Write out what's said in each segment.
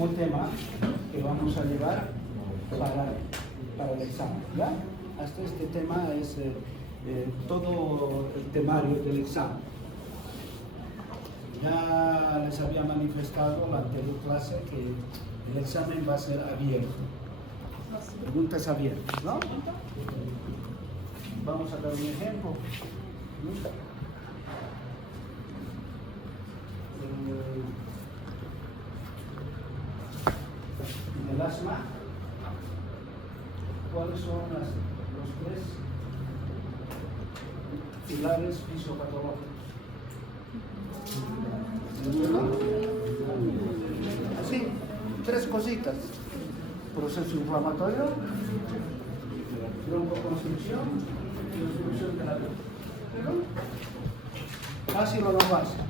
próximo tema que vamos a llevar para el examen, ¿ya? Hasta este tema es todo el temario del examen. Ya les había manifestado en la anterior clase que el examen va a ser abierto. Preguntas abiertas, ¿no? Vamos a dar un ejemplo. En el asma, ¿cuáles son los tres pilares fisiopatológicos? Así, tres cositas: proceso inflamatorio, broncoconstricción y obstrucción de la vía. ¿Fácil o no fácil?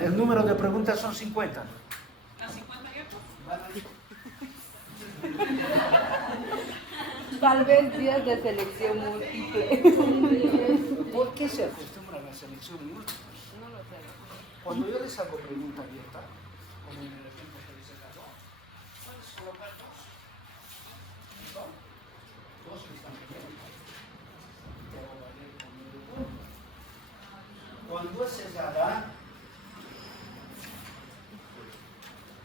El número de preguntas son 50. ¿A 58? Tal vez días de selección múltiple. ¿Por qué se acostumbra a la selección múltiple? No lo sé. Cuando yo les hago pregunta abierta, como en el ejemplo que les he dado, puedes colocar dos. ¿No? Dos que están pequeños. Te va a valer con medio punto. Cuando es cerrada,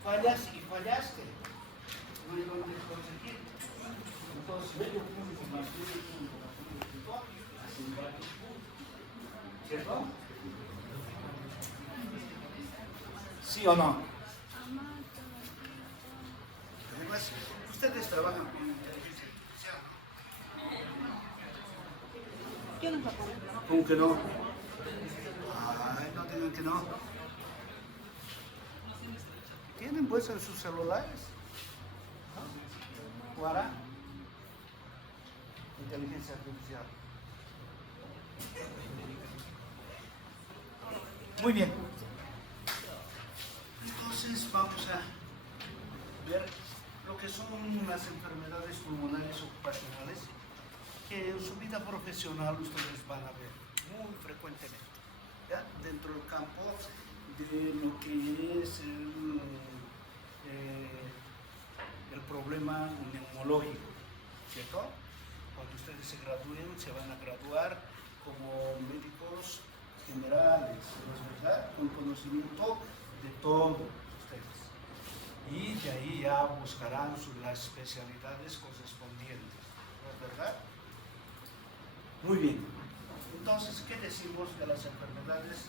fallas y fallaste. No hay dónde conseguir. Entonces, medio punto más medio punto más medio punto, hacen varios puntos. ¿Cierto? ¿Sí o no? Además, ustedes trabajan con inteligencia artificial, ¿no? Yo no sé. ¿Cómo que no? Ay, no digan que no. ¿Tienen pues en sus celulares? ¿No? ¿Cuara? Inteligencia artificial. Muy bien. Entonces vamos a ver lo que son las enfermedades pulmonares ocupacionales que en su vida profesional ustedes van a ver muy frecuentemente, ¿ya? Dentro del campo de lo que es el problema neumológico, ¿cierto? Cuando ustedes se gradúen, se van a graduar como médicos generales, ¿no es verdad? Con conocimiento de todos ustedes. Y de ahí ya buscarán las especialidades correspondientes, ¿no es verdad? Muy bien. Entonces, ¿qué decimos de las enfermedades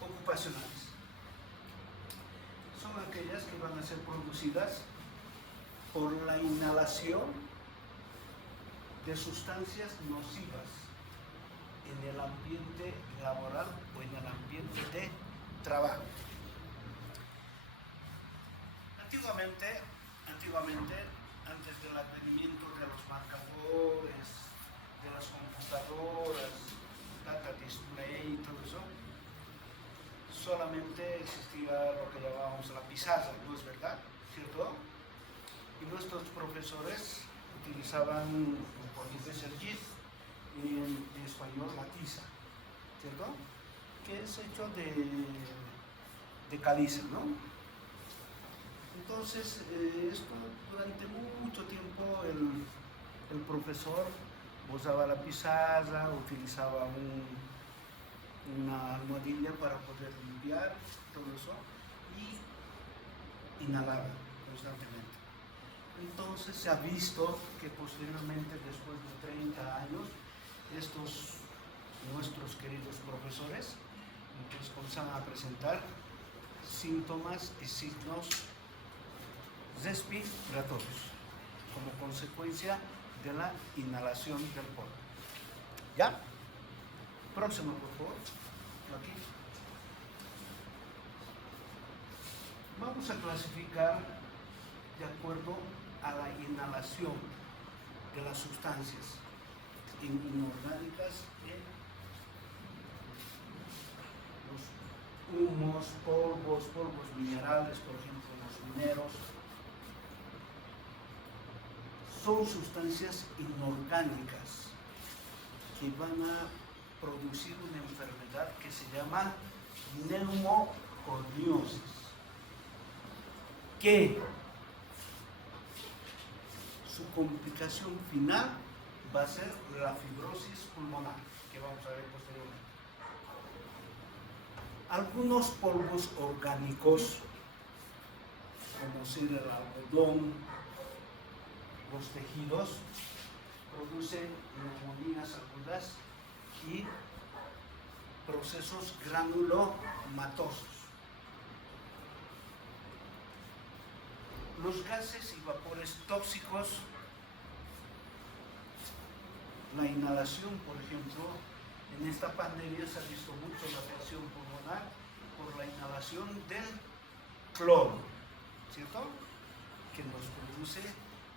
ocupacionales? Son aquellas que van a ser producidas por la inhalación de sustancias nocivas en el ambiente laboral o en el ambiente de trabajo. Antiguamente, antes del advenimiento de los marcadores, de las computadoras, data display y todo eso, solamente existía lo que llamábamos la pizarra, ¿no es verdad? ¿Cierto? Y nuestros profesores utilizaban en portugués el GIF y en español la tiza, ¿cierto? Que es hecho de caliza, ¿no? Entonces, esto durante mucho tiempo el profesor usaba la pizarra, utilizaba una almohadilla para poder limpiar todo eso y inhalaba constantemente. Entonces se ha visto que posteriormente, después de 30 años, estos nuestros queridos profesores entonces comienzan a presentar síntomas y signos respiratorios como consecuencia de la inhalación del polvo. ¿Ya? Próximo, por favor. Aquí. Vamos a clasificar de acuerdo a la inhalación de las sustancias inorgánicas en los humos, polvos minerales, por ejemplo, los mineros. Son sustancias inorgánicas que van a producir una enfermedad que se llama neumoconiosis, que su complicación final va a ser la fibrosis pulmonar, que vamos a ver posteriormente. Algunos polvos orgánicos, como ser el algodón, los tejidos, producen neumonías agudas y procesos granulomatosos. Los gases y vapores tóxicos, la inhalación, por ejemplo, en esta pandemia se ha visto mucho la afección pulmonar por la inhalación del cloro, ¿cierto? Que nos produce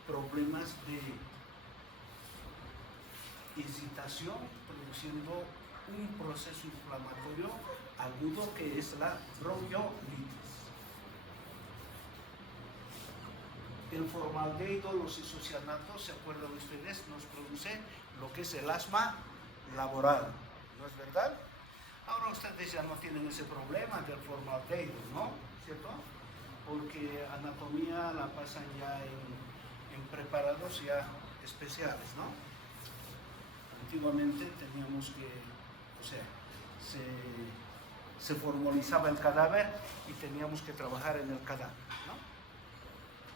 problemas de excitación, produciendo un proceso inflamatorio agudo que es la bronquiolitis. El formaldehído, los isocianatos, ¿se acuerdan ustedes? Nos produce lo que es el asma laboral, ¿no es verdad? Ahora ustedes ya no tienen ese problema del formaldehído, ¿no? ¿Cierto? Porque anatomía la pasan ya en preparados ya especiales, ¿no? Antiguamente teníamos que, o sea, se formalizaba el cadáver y teníamos que trabajar en el cadáver, ¿no?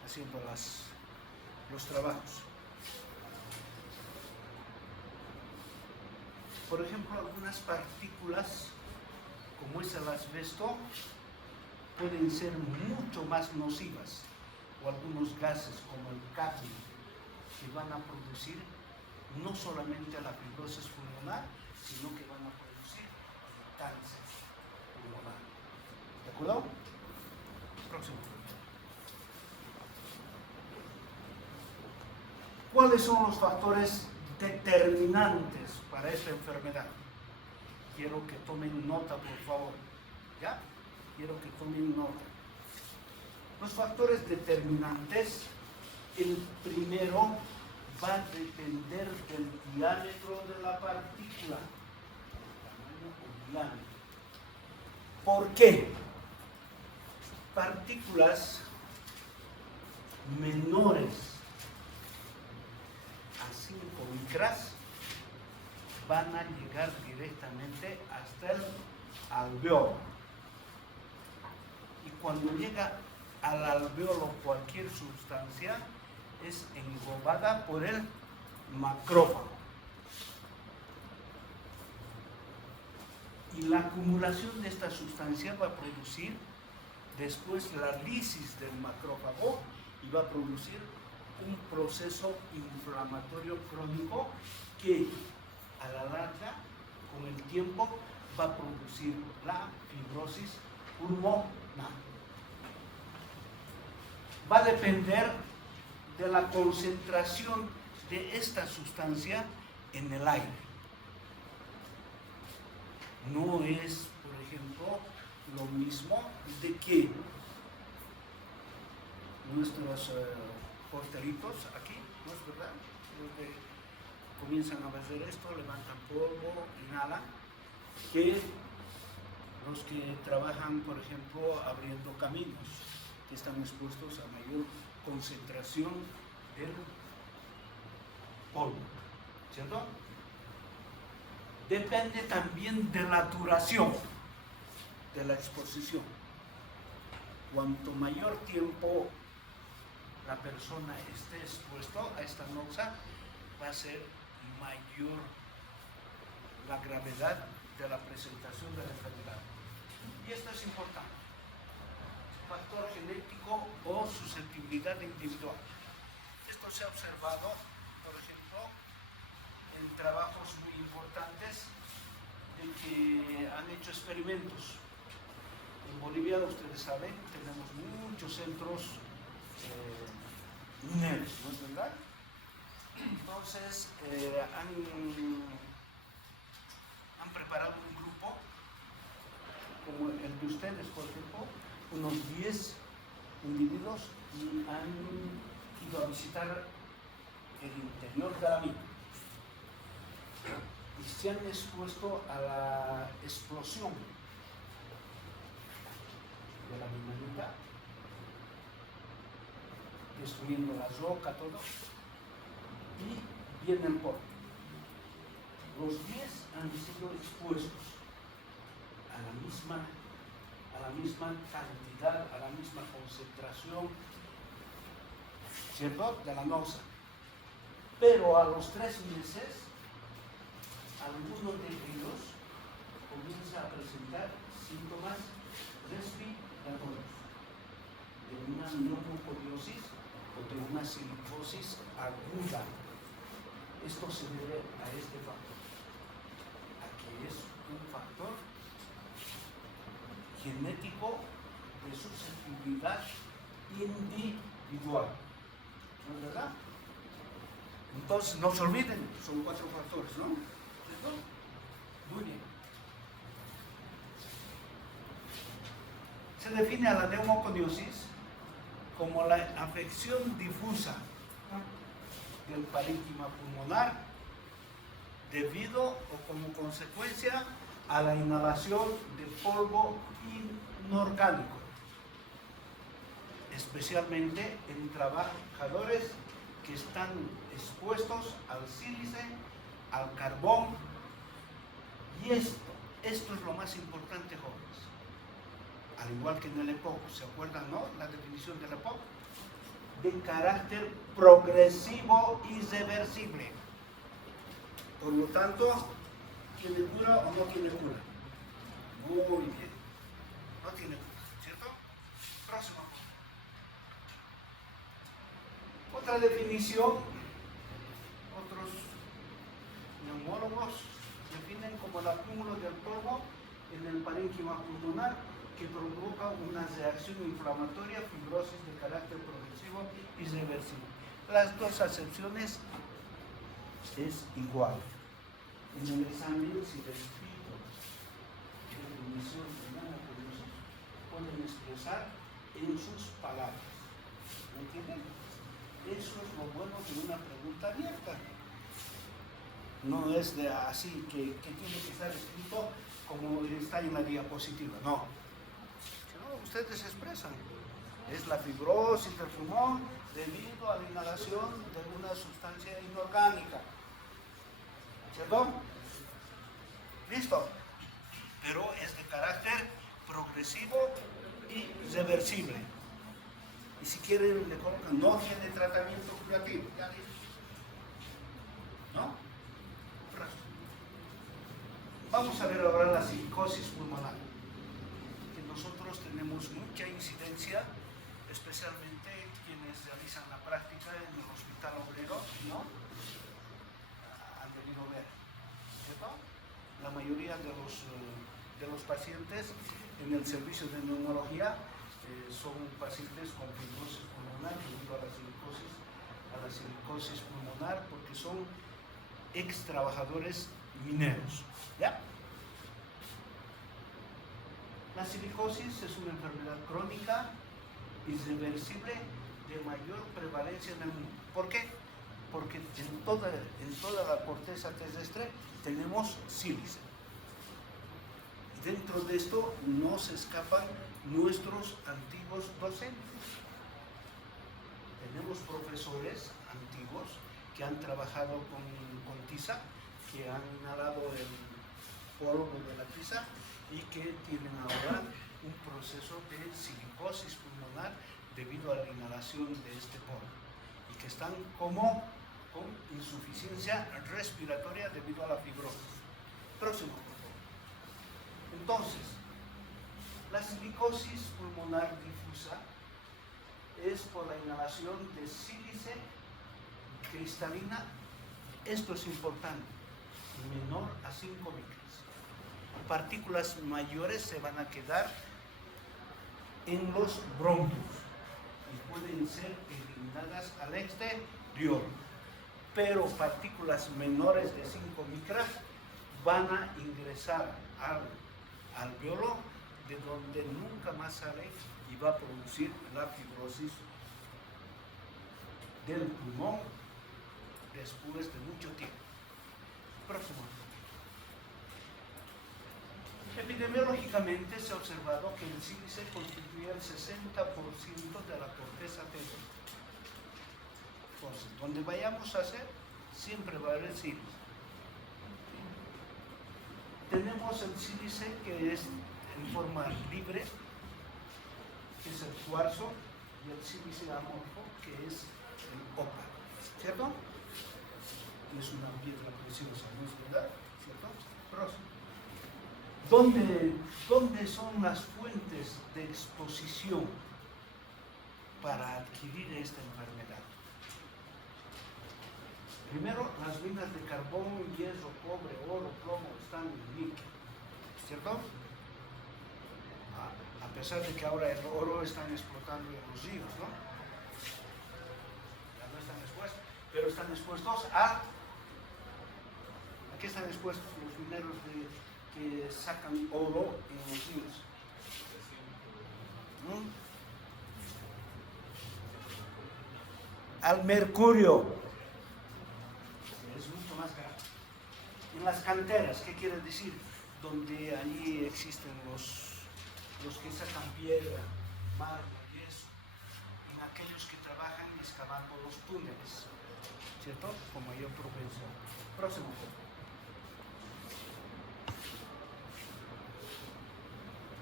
Haciendo los trabajos. Por ejemplo, algunas partículas, como es el asbesto, pueden ser mucho más nocivas, o algunos gases como el cadmio, que van a producir no solamente la fibrosis pulmonar, sino que van a producir el cáncer pulmonar. ¿De acuerdo? Próximo. ¿Cuáles son los factores determinantes para esta enfermedad? Quiero que tomen nota, por favor. ¿Ya? Quiero que tomen nota. Los factores determinantes, el primero va a depender del diámetro de la partícula. Tamaño o diámetro. ¿Por qué? Partículas menores a 5 micras van a llegar directamente hasta el alveolo. Y cuando llega al alveolo cualquier sustancia es englobada por el macrófago. Y la acumulación de esta sustancia va a producir después la lisis del macrófago y va a producir un proceso inflamatorio crónico que a la larga, con el tiempo, va a producir la fibrosis pulmonar. Va a depender de la concentración de esta sustancia en el aire. No es, por ejemplo, lo mismo de que nuestros porteritos aquí, ¿no es verdad? Los que comienzan a hacer esto, levantan polvo, inhalan, que los que trabajan, por ejemplo, abriendo caminos, que están expuestos a mayor concentración del polvo, ¿cierto? Depende también de la duración de la exposición. Cuanto mayor tiempo la persona esté expuesto a esta noxa, va a ser mayor la gravedad de la presentación de la enfermedad. Y esto es importante. Factor genético o susceptibilidad individual. Esto se ha observado, por ejemplo, en trabajos muy importantes de que han hecho experimentos. En Bolivia, ustedes saben, tenemos muchos centros mineros, ¿no es verdad? Entonces, han preparado un grupo, como el de ustedes, por ejemplo, unos 10 individuos, y han ido a visitar el interior de la mina. Y se han expuesto a la explosión destruyendo la roca, todo, y viene el polvo. Los 10 han sido expuestos a la misma cantidad, a la misma concentración, ¿cierto?, de la noxa. Pero a los 3 meses, algunos de ellos comienzan a presentar síntomas respiratorios de una neumoconiosis o de una silicosis aguda. Esto se debe a este factor, a que es un factor genético de susceptibilidad individual. ¿No es verdad? Entonces, no se olviden, son 4 factores, ¿no? ¿Cierto? Muy bien. Se define a la neumoconiosis como la afección difusa del parénquima pulmonar debido o como consecuencia a la inhalación de polvo inorgánico, especialmente en trabajadores que están expuestos al sílice, al carbón, y esto es lo más importante, jóvenes. Al igual que en el EPOC, ¿se acuerdan, no? La definición del EPOC, de carácter progresivo y reversible. Por lo tanto, ¿tiene cura o no tiene cura? Muy bien. No tiene cura, ¿cierto? Próximo. Otra definición, otros neumólogos definen como el acúmulo del polvo en el parénquima pulmonar que provoca una reacción inflamatoria, fibrosis de carácter progresivo y reversible. Las dos acepciones es igual. En el examen, si les pido definición de neumoconiosis, pueden expresar en sus palabras. ¿Me entienden? Eso es lo bueno de una pregunta abierta. No es de así que tiene que estar escrito como está en la diapositiva. No. Ustedes expresan. Es la fibrosis del pulmón debido a la inhalación de una sustancia inorgánica. ¿Cierto? ¿Listo? Pero es de carácter progresivo y reversible. Y si quieren, le colocan, no tiene tratamiento curativo. ¿No? Vamos a ver ahora la silicosis pulmonar. Que nosotros tenemos mucha incidencia, especialmente quienes realizan la práctica en el Hospital Obrero, ¿no? Han debido ver, ¿cierto? La mayoría de los pacientes en el servicio de neumología son pacientes con fibrosis pulmonar debido a la silicosis pulmonar, porque son ex trabajadores mineros, ¿ya? La silicosis es una enfermedad crónica irreversible de mayor prevalencia en el mundo. ¿Por qué? Porque en toda la corteza terrestre tenemos sílice. Dentro de esto no se escapan nuestros antiguos docentes. Tenemos profesores antiguos que han trabajado con tiza, que han inhalado el polvo de la tiza y que tienen ahora un proceso de silicosis pulmonar debido a la inhalación de este polvo y que están como con insuficiencia respiratoria debido a la fibrosis. Próximo. Entonces, la silicosis pulmonar difusa es por la inhalación de sílice cristalina, esto es importante, menor a 5 micras. Partículas mayores se van a quedar en los bronquios y pueden ser eliminadas al exterior, pero partículas menores de 5 micras van a ingresar al alveolo, de donde nunca más sale y va a producir la fibrosis del pulmón después de mucho tiempo. Próximo. Epidemiológicamente se ha observado que el sílice constituye el 60% de la corteza terrestre. cosas. Donde vayamos a hacer, siempre va a haber sílice. Tenemos el sílice que es en forma libre, que es el cuarzo, y el sílice amorfo, que es el ópalo, ¿cierto? Es una piedra preciosa, ¿no es verdad? ¿Cierto? Próximo. ¿Dónde son las fuentes de exposición para adquirir esta enfermedad? Primero, las minas de carbón, hierro, cobre, oro, plomo, están en níquel, ¿cierto? A pesar de que ahora el oro están explotando en los ríos, ¿no? Ya no están expuestos, pero están expuestos ¿a qué están expuestos los mineros que sacan oro en los ríos? Al mercurio, que es mucho más grave. En las canteras, ¿qué quiere decir? Donde allí existen los que sacan piedra, mármol y eso, en aquellos que trabajan excavando los túneles, ¿cierto? Con mayor propensión. Próximo.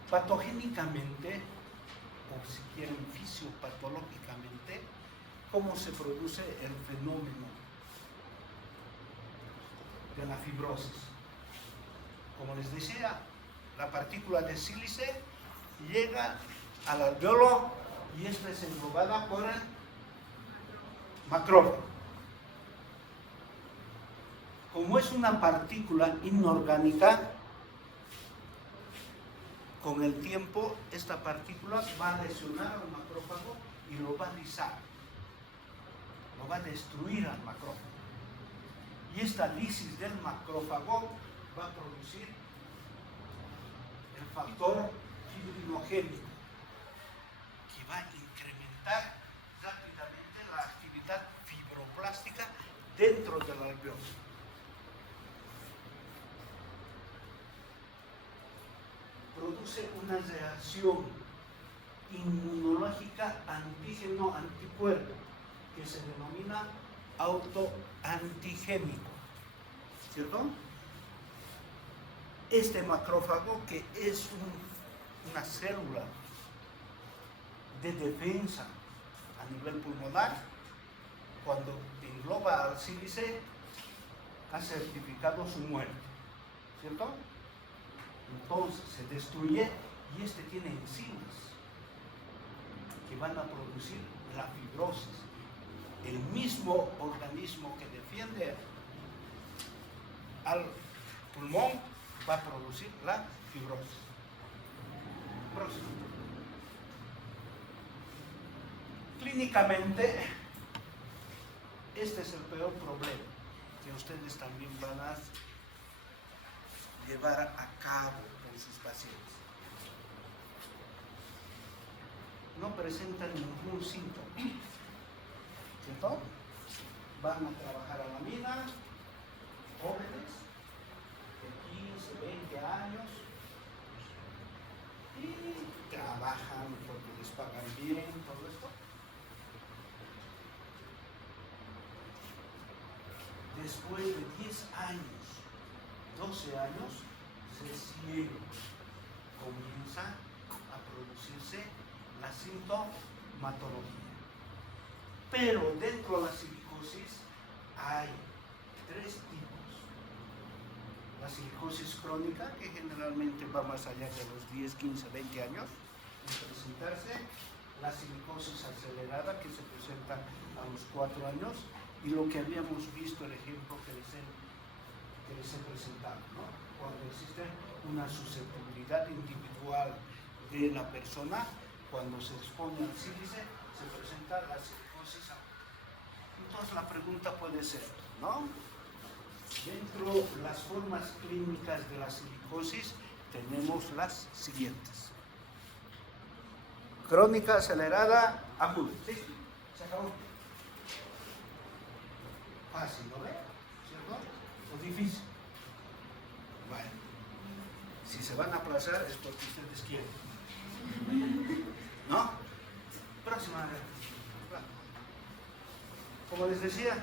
Patogénicamente, o si quieren fisiopatológicamente, ¿cómo se produce el fenómeno de la fibrosis? Como les decía, la partícula de sílice llega al alveolo y esta es englobada por el macrófago. Como es una partícula inorgánica, con el tiempo esta partícula va a lesionar al macrófago y lo va a lisar, lo va a destruir al macrófago. Y esta lisis del macrófago va a producir el factor fibrinogénico, que va a incrementar rápidamente la actividad fibroplástica dentro del alveolo. Produce una reacción inmunológica antígeno-anticuerpo que se denomina autoantigénico, ¿cierto? Este macrófago, que es una célula de defensa a nivel pulmonar, cuando engloba al sílice, ha certificado su muerte, ¿cierto? Entonces se destruye y este tiene enzimas que van a producir la fibrosis. El mismo organismo que defiende al pulmón va a producir la fibrosis. Próximo. Clínicamente, este es el peor problema que ustedes también van a llevar a cabo con sus pacientes. No presentan ningún síntoma, ¿cierto? Van a trabajar a la mina, jóvenes, de 15, 20 años, y trabajan porque les pagan bien, todo esto. Después de 10 años, 12 años, se sigue, comienza a producirse la sintomatología. Pero dentro de la silicosis hay 3 tipos. La silicosis crónica, que generalmente va más allá de los 10, 15, 20 años de presentarse. La silicosis acelerada, que se presenta a los 4 años. Y lo que habíamos visto, el ejemplo que les he presentado, ¿no? Cuando existe una susceptibilidad individual de la persona, cuando se expone al sílice, se presenta la silicosis. Entonces la pregunta puede ser, ¿no? Dentro de las formas clínicas de la silicosis tenemos las siguientes. Crónica, acelerada, aguda. ¿Sí? Se acabó. Fácil, ¿no ve? ¿Cierto? ¿O difícil? Bueno, si se van a aplazar es porque ustedes quieren. ¿No? Próxima. ¿Cómo Como les decía,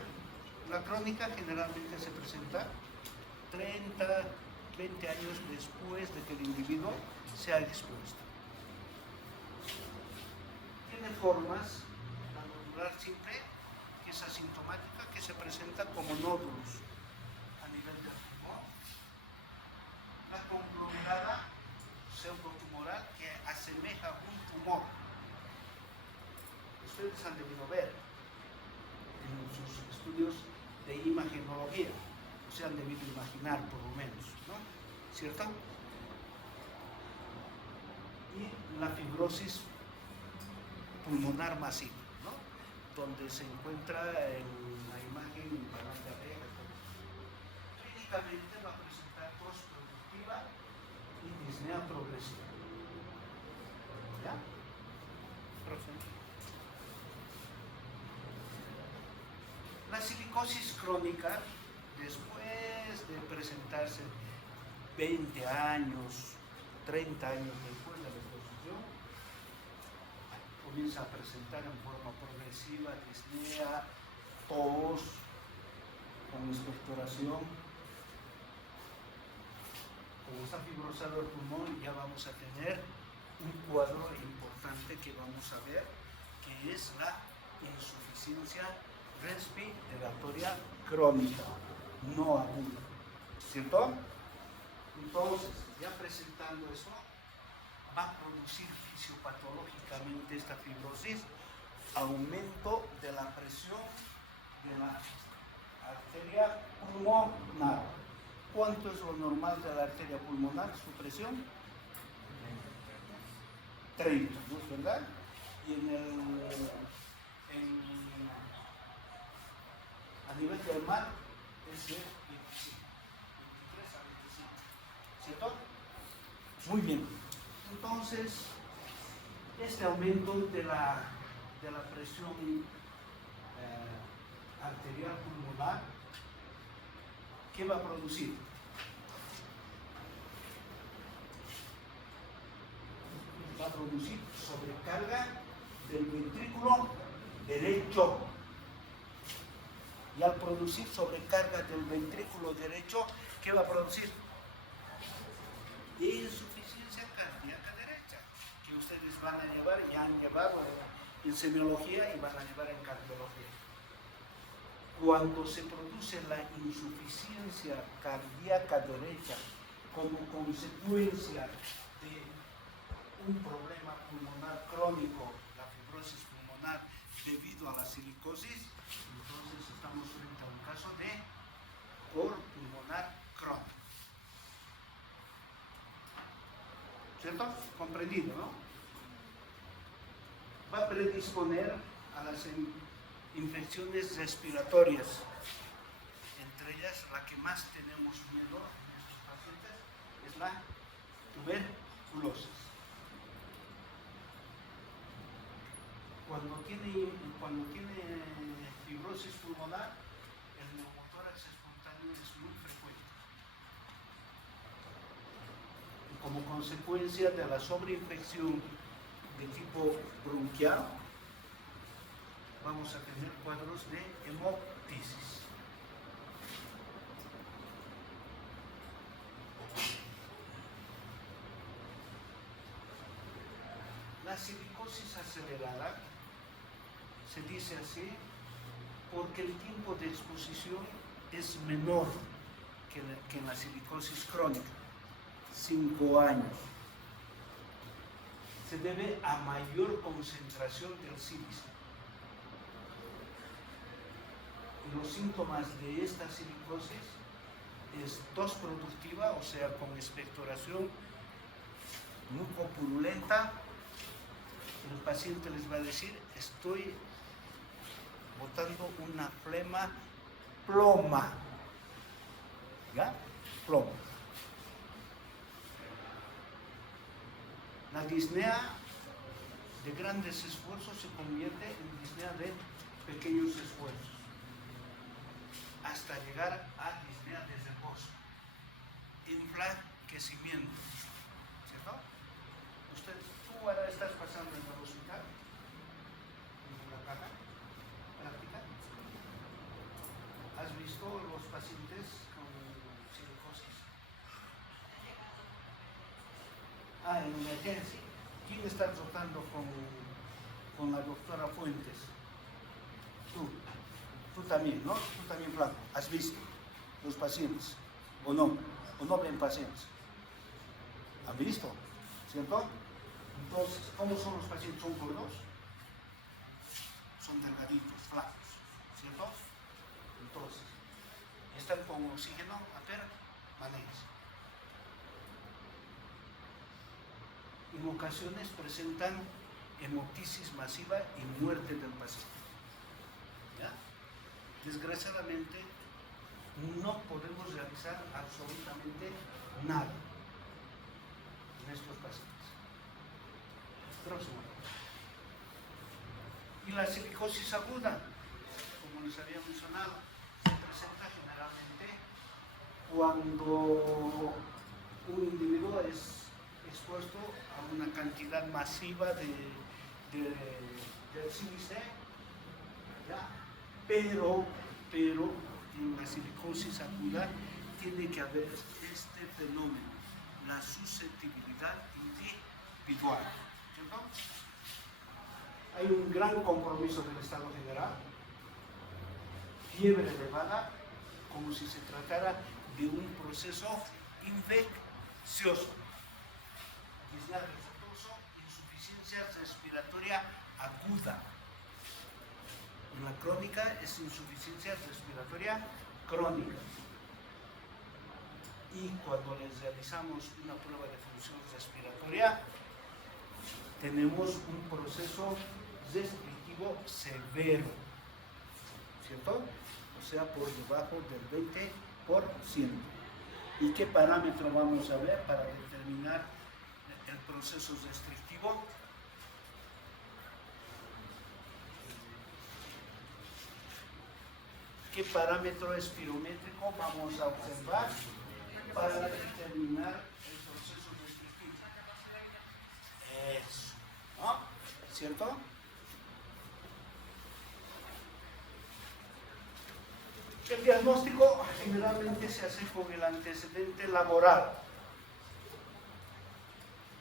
la crónica generalmente se presenta 30, 20 años después de que el individuo se ha expuesto. Tiene formas, la nodular simple, que es asintomática, que se presenta como nódulos a nivel del pulmón. La conglomerada pseudotumoral, que asemeja un tumor. Ustedes han debido ver en sus estudios de imagenología, o se han debido imaginar por lo menos, ¿no? ¿Cierto? Y la fibrosis pulmonar masiva, ¿no? Donde se encuentra en la imagen imparante arriba. Clínicamente va a presentar tos productiva y disnea progresiva. ¿Ya? Profe. La silicosis crónica, después de presentarse 20 años, 30 años después de la exposición, comienza a presentar en forma progresiva disnea, tos, con expectoración. Como está fibrosado el pulmón, ya vamos a tener un cuadro importante que vamos a ver, que es la insuficiencia respiratoria crónica, no aguda, ¿cierto? Entonces, ya presentando eso, va a producir fisiopatológicamente esta fibrosis, aumento de la presión de la arteria pulmonar. ¿Cuánto es lo normal de la arteria pulmonar, su presión? 30, ¿no es verdad? Y a nivel del mar es de 25, 23 a 25, ¿cierto? Muy bien. Entonces, este aumento de la presión arterial pulmonar, ¿qué va a producir? Va a producir sobrecarga del ventrículo derecho. Y al producir sobrecarga del ventrículo derecho, ¿qué va a producir? Insuficiencia cardíaca derecha, que ustedes van a llevar, ya han llevado en semiología y van a llevar en cardiología. Cuando se produce la insuficiencia cardíaca derecha como consecuencia de un problema pulmonar crónico, la fibrosis pulmonar debido a la silicosis, entonces estamos frente a un caso de cor pulmonar crónico. ¿Cierto? Comprendido, ¿no? Va a predisponer a las infecciones respiratorias, entre ellas la que más tenemos miedo en estos pacientes es la tuberculosis. Cuando tiene fibrosis pulmonar, el neumotórax espontáneo es muy frecuente. Y como consecuencia de la sobreinfección de tipo bronquial, vamos a tener cuadros de hemoptisis. La silicosis acelerada se dice así porque el tiempo de exposición es menor que en la silicosis crónica, 5 años. Se debe a mayor concentración del sílice. Y los síntomas de esta silicosis es tos productiva, o sea, con expectoración mucopurulenta. El paciente les va a decir, estoy botando una flema ploma. ¿Ya? Ploma. La disnea de grandes esfuerzos se convierte en disnea de pequeños esfuerzos, hasta llegar a disnea de reposo, enflaquecimiento. ¿Cierto? Tú ahora estás pasando en el hospital, en la caja práctica, Ah, en emergencia. ¿Quién está tratando con la doctora Fuentes? Tú. Tú también, ¿no? Tú también, Flaco. ¿Has visto los pacientes? ¿O no? ¿O no ven pacientes? ¿Han visto? ¿Cierto? Entonces, ¿cómo son los pacientes? ¿Son gordos? Son delgaditos, flacos. ¿Cierto? Entonces, están con oxígeno, apenas, manejas. En ocasiones presentan hemoptisis masiva y muerte del paciente. ¿Ya? Desgraciadamente, no podemos realizar absolutamente nada en estos pacientes. Próximo. Y la silicosis aguda, como les había mencionado, se presenta generalmente cuando un individuo es expuesto a una cantidad masiva del sílice, ¿ya? Pero en la silicosis aguda tiene que haber este fenómeno, la susceptibilidad individual, ¿cierto? Hay un gran compromiso del Estado general, fiebre elevada, como si se tratara de un proceso infeccioso. Disnea refluxo, insuficiencia respiratoria aguda. En la crónica es insuficiencia respiratoria crónica. Y cuando les realizamos una prueba de función respiratoria, tenemos un proceso restrictivo severo, ¿cierto? O sea, por debajo del 20%. ¿Y qué parámetro vamos a ver para determinar el proceso restrictivo? ¿Qué parámetro espirométrico vamos a observar para determinar el proceso restrictivo? Eso, ¿no? ¿Cierto? El diagnóstico generalmente se hace con el antecedente laboral.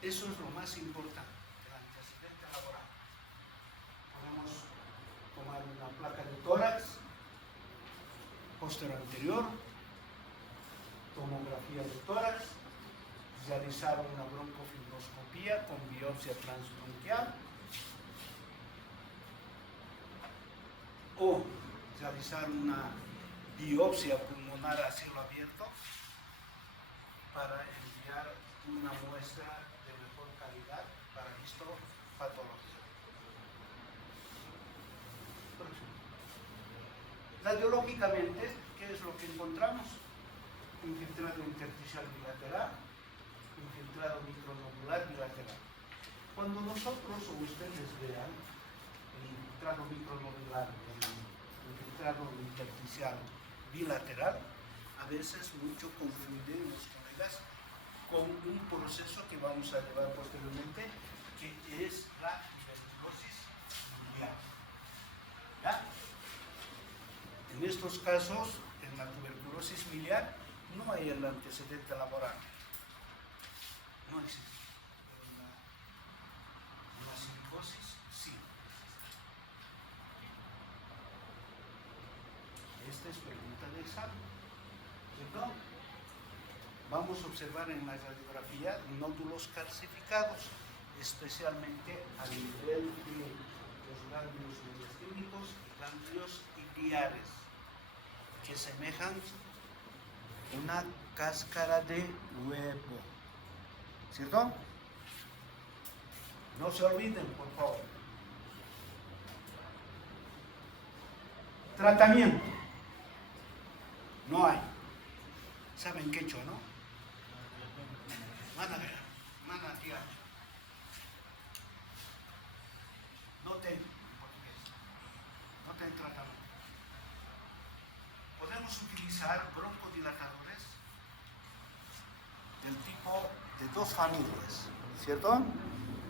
Eso es lo más importante, el antecedente laboral. Podemos tomar una placa de tórax, póster anterior, tomografía de tórax, realizar una broncofibroscopía con biopsia transbronquial o realizar una biopsia pulmonar a cielo abierto para enviar una muestra de mejor calidad para histopatología. Radiológicamente, ¿qué es lo que encontramos? Infiltrado intersticial bilateral, infiltrado micronodular bilateral. Cuando nosotros o ustedes vean el infiltrado micronodular, el infiltrado intersticial bilateral, a veces mucho confunden los colegas con un proceso que vamos a llevar posteriormente, que es la tuberculosis miliar. ¿Ya? En estos casos, en la tuberculosis miliar, no hay el antecedente laboral. No existe. Pero en la silicosis, sí. Esta es pregunta de examen. ¿Cierto? Vamos a observar en la radiografía nódulos calcificados, especialmente a nivel de los ganglios mediastínicos y ganglios iliares, que semejan una cáscara de huevo. ¿Cierto? No se olviden, por favor. Tratamiento. No hay. ¿Saben qué he hecho, no? Mana, tía. No tengo, en portugués. No tengo tratamiento. Podemos utilizar broncodilatadores del tipo de dos familias, ¿cierto?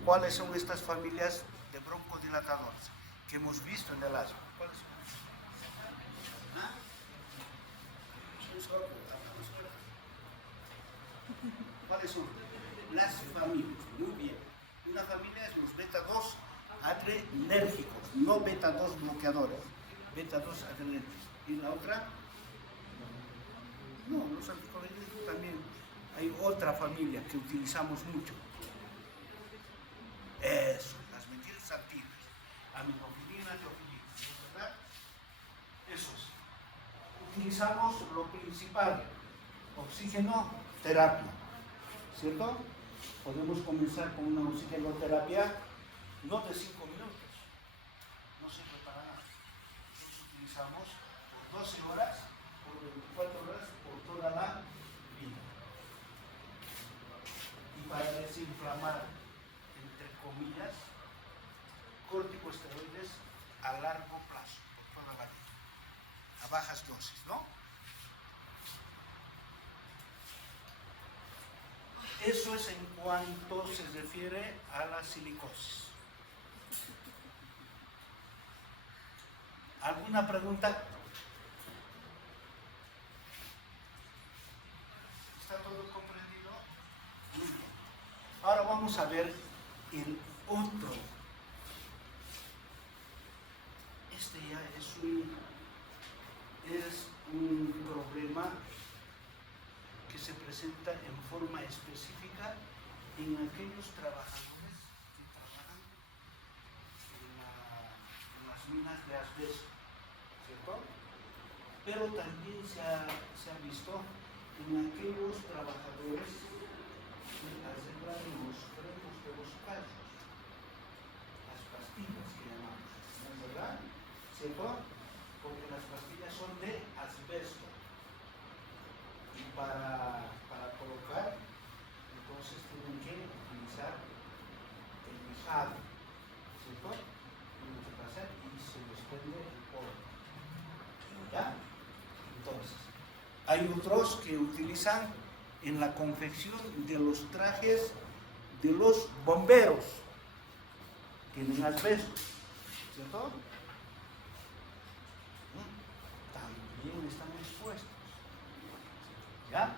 ¿Cuáles son estas familias de broncodilatadores que hemos visto en el asma? ¿Cuáles son? ¿Ah? ¿Cuáles son? las familias. Muy bien. Una familia es los beta-2 adrenérgicos, no beta-2 bloqueadores. Beta-2 adrenérgicos. ¿Y la otra? No, los anticolinérgicos también. Hay otra familia que utilizamos mucho. Eso, las metilxantinas. Aminofilina, teofilina, ¿verdad? Esos. Utilizamos lo principal, oxígeno, terapia, ¿cierto? Podemos comenzar con una oxigenoterapia no de 5 minutos, no sirve para nada. Nosotros utilizamos por 12 horas, por 24 horas, por toda la vida. Y para desinflamar, entre comillas, corticosteroides a largo plazo, por toda la vida, a bajas dosis, ¿no? Eso es en cuanto se refiere a la silicosis. ¿Alguna pregunta? ¿Está todo comprendido? Muy bien. Ahora vamos a ver el otro. Este ya es un problema que se presenta en forma específica en aquellos trabajadores que trabajan en las minas de asbesto, ¿cierto? Pero también se ha visto en aquellos trabajadores que arreglan los frenos de los carros, las pastillas que llamamos, ¿no es verdad? ¿Cierto? Porque las pastillas son de asbesto. Y para colocar, entonces tienen que utilizar el lijado, ¿cierto? Tienen que pasar y se desprende el polvo. ¿Ya? Entonces, hay otros que utilizan en la confección de los trajes de los bomberos, tienen asbesto, ¿cierto? También están expuestos. ¿Ya?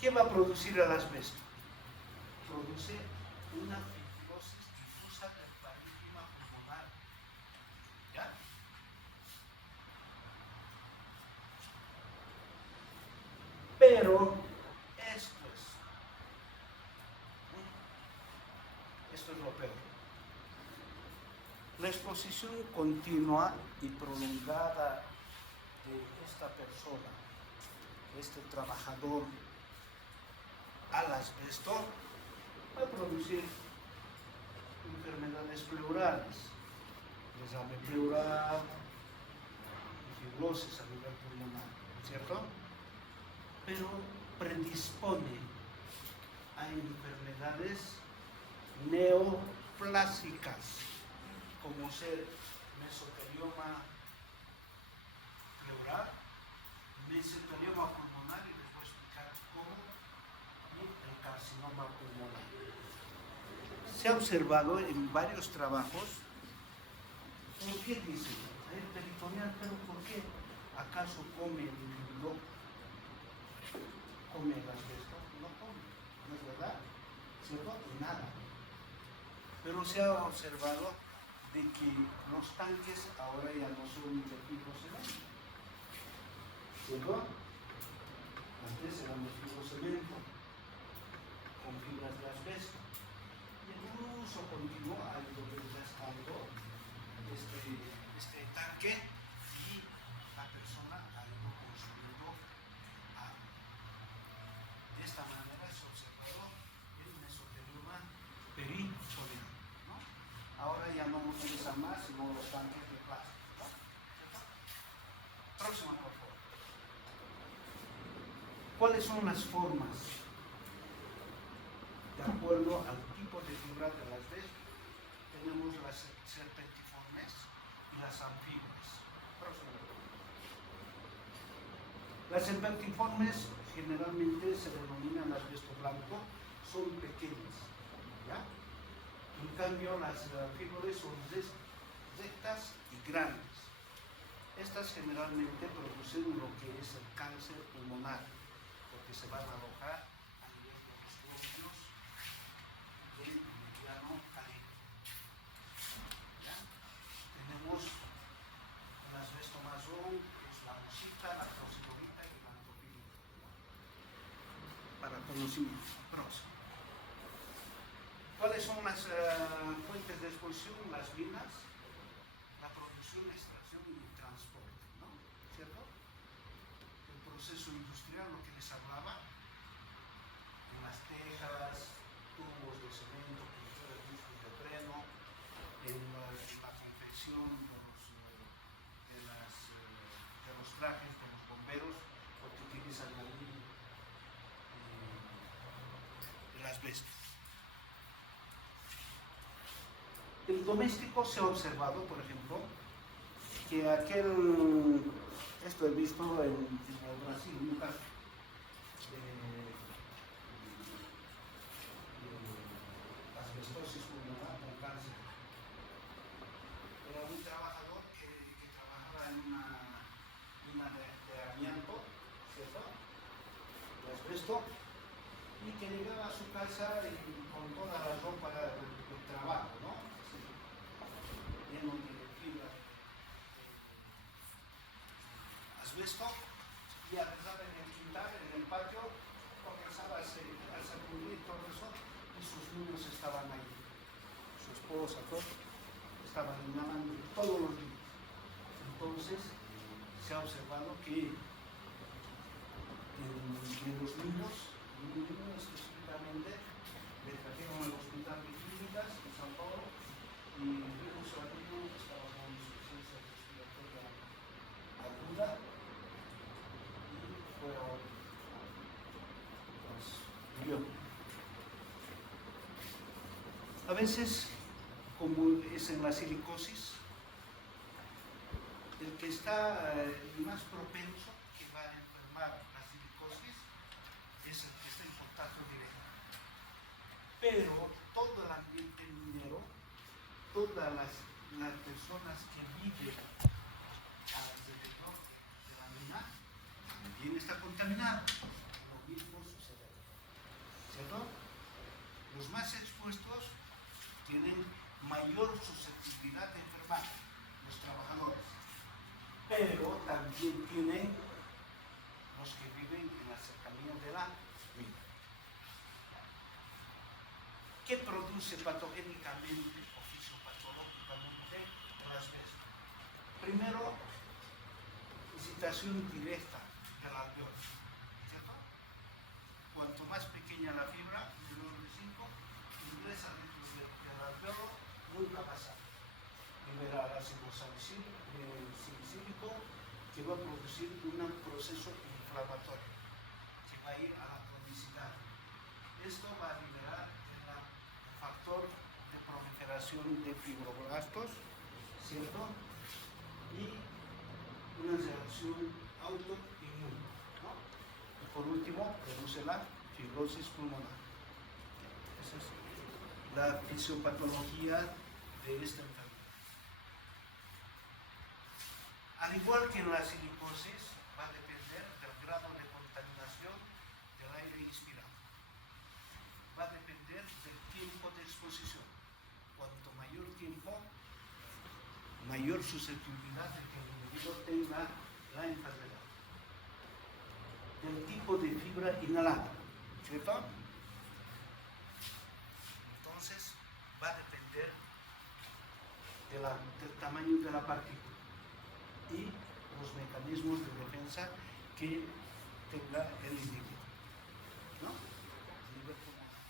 ¿Qué va a producir el asbesto? Produce una fibrosis difusa del parénquima pulmonar. ¿Ya? Pero esto es lo peor. La exposición continua y prolongada de esta persona, este trabajador al asbesto, va a producir enfermedades pleurales, desame pleural, fibrosis a nivel pulmonar, ¿cierto? Pero predispone a enfermedades neoplásicas, como ser mesotelioma pleural, mesotelioma pulmonar, y les voy a explicar cómo, y el carcinoma pulmonar. Se ha observado en varios trabajos. ¿Por qué dicen? El peritoneal, pero ¿por qué? ¿Acaso come el individuo? ¿Come el asbesto? No come, ¿no es verdad? ¿Cierto? Y nada. Pero se ha observado de que los tanques ahora ya no son de fibrocemento, ¿cierto? Antes eran de fibrocemento con fibras de asbesto. Y el uso continuo ha ido desgastando este tanque, y la persona ha ido consumiendo agua. De esta manera se ha observado el mesotelioma peritoneal. Ahora ya no utilizan más sino los tanques de plástico, ¿no? Próxima, por favor. ¿Cuáles son las formas? De acuerdo al tipo de fibra del asbesto, tenemos las serpentiformes y las anfibras. Próxima. Las serpentiformes generalmente se denominan asbesto blanco, son pequeñas, ¿ya? En cambio, las fibrosis son rectas y grandes. Estas generalmente producen lo que es el cáncer pulmonar, porque se van a alojar a ¿Cuáles son las fuentes de exposición? Las minas, la producción, extracción y transporte, ¿no? ¿Cierto? El proceso industrial, lo que les hablaba, en las tejas, tubos de cemento, pinturas, discos de freno, en la confección de los trajes de los bomberos, porque utilizan ahí el asbesto. El doméstico se ha observado, por ejemplo, que esto he visto en el Brasil, un caso de asbestosis pulmonar con cáncer. Era un trabajador que trabajaba en una mina de amianto, ¿cierto? De asbesto, y que llegaba a su casa con toda la ropa de trabajo, ¿no? Así, lleno de fibra de asbesto, y a pesar en el quintal, en el patio, comenzaba a sacudir todo eso, y sus niños estaban ahí, su esposa, todo, estaban inhalando todos los días. Entonces, se ha observado que en los niños específicamente, le trajeron al hospital de clínicas en San Paulo y vimos al niño que estaba con insuficiencia respiratoria aguda y fue pues, murió. A veces, como es en la silicosis, el que está más propenso que va a enfermar la silicosis es el que está en contacto directo. Pero todo el ambiente minero, todas las personas que viven alrededor de la mina, también está contaminado. Lo mismo sucede, ¿cierto? Los más expuestos tienen mayor susceptibilidad de enfermar, los trabajadores. Pero también tienen los que viven en la cercanía de la mina. ¿Qué produce patogénicamente o fisiopatológicamente el asbesto? Primero, excitación directa del alveolo, ¿cierto? Cuanto más pequeña la fibra, menor de 5, ingresa dentro del alveolo, nunca pasa. Libera ácido salicílico que va a producir un proceso inflamatorio que va a ir a la cronicidad. Esto va a liberar el factor de proliferación de fibroblastos, ¿cierto? Y una reacción autoinmune, ¿no? Y por último, reduce la fibrosis pulmonar. Esa es la fisiopatología de esta enfermedad. Al igual que en la silicosis, va a depender del grado de contaminación del aire inspirado. Va a depender del tiempo de exposición. Cuanto mayor tiempo, mayor susceptibilidad de que el individuo tenga la enfermedad. Del tipo de fibra inhalada, ¿cierto? Entonces, va a depender del tamaño de la partícula y los mecanismos de defensa que tenga el individuo, ¿no? A nivel pulmonar.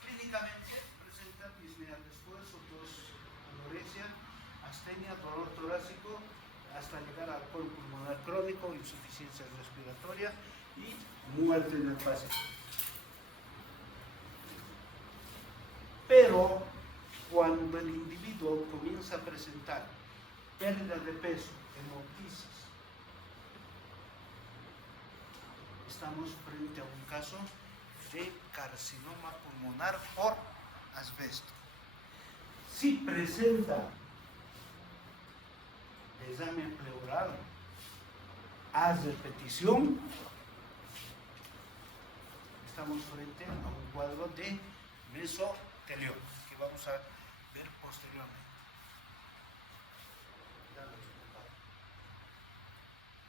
Clínicamente presenta disnea de esfuerzo, tos, anorexia, astenia, dolor torácico, hasta llegar al colo pulmonar crónico, insuficiencia respiratoria y muerte del paciente. Pero cuando el individuo comienza a presentar pérdida de peso, hemoptisis, estamos frente a un caso de carcinoma pulmonar por asbesto. Si presenta examen pleural a repetición, estamos frente a un cuadro de mesotelioma que vamos a ver posteriormente.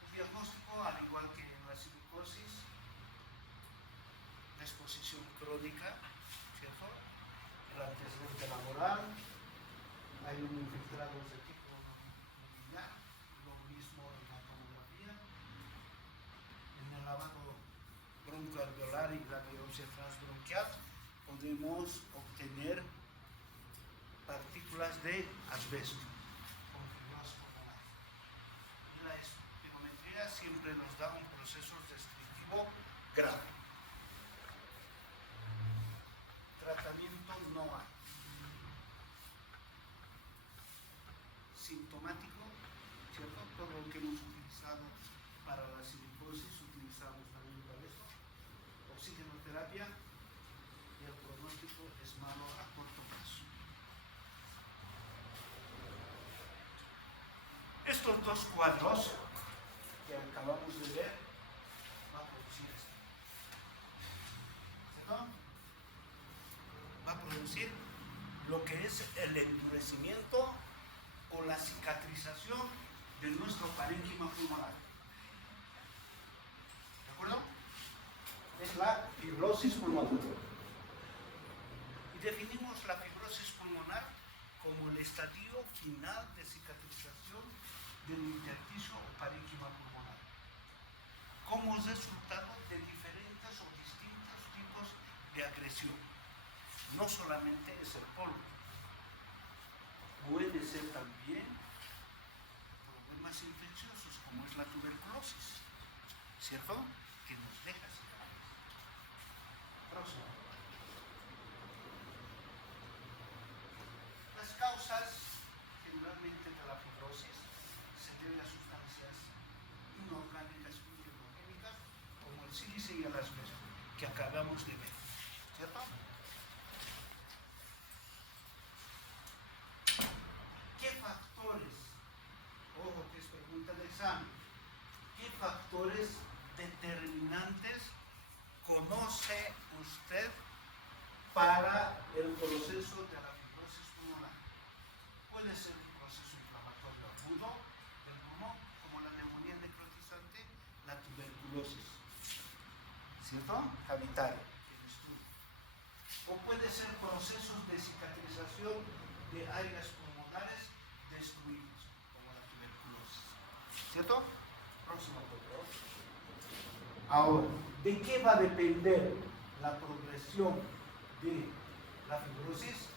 El diagnóstico, al igual que en la silicosis, la exposición crónica, ¿cierto? oral, hay un infiltrado de tipo luminal, lo mismo en la tomografía. En el lavado broncoalveolar y la biopsia transbronquial podemos obtener partículas de asbesto con fibrosis pulmonar. Y la espirometría siempre nos da un proceso restrictivo grave. Tratamiento no hay. Sintomático, ¿cierto? Todo lo que hemos utilizado para la silicosis, utilizamos también para eso. Oxigenoterapia y el pronóstico es malo a corto plazo. Estos dos cuadros que acabamos de ver va a producir esto. ¿Cierto? Va a producir lo que es el endurecimiento o la cicatrización de nuestro parénquima pulmonar. ¿De acuerdo? Es la fibrosis pulmonar. Y definimos la fibrosis pulmonar como el estadio final de cicatrización del intersticio o parénquima pulmonar, como resultado de diferentes o distintos tipos de agresión. No solamente es el polvo, puede ser también problemas infecciosos como es la tuberculosis, ¿cierto? Que nos deja cicatriz. Próximo. Las causas generalmente de la fibrosis se deben a sustancias inorgánicas y biológicas como el sílice y el asbesto que acabamos de ver, ¿cierto? ¿Qué factores, ojo que es pregunta de examen, qué factores determinantes conoce usted para el proceso de la fibrosis pulmonar? Puede ser un proceso inflamatorio agudo del pulmón, como la neumonía necrotizante, la tuberculosis, ¿cierto? Cavitaria, que el estudio. O puede ser procesos de cicatrización de áreas pulmonares destruidos, como la tuberculosis, ¿cierto? Próximo, por favor. Ahora, ¿de qué va a depender la progresión de la fibrosis?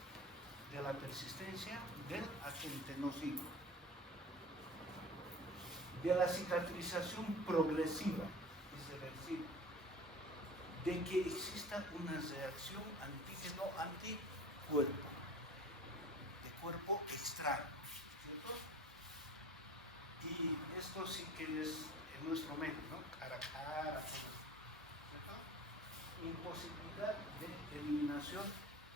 De la persistencia del agente nocivo, de la cicatrización progresiva, irreversible, de que exista una reacción antígeno-anticuerpo, de cuerpo extraño, ¿cierto? Y esto sí que es en nuestro medio, ¿no? Cara a cara, ¿cierto? Imposibilidad de eliminación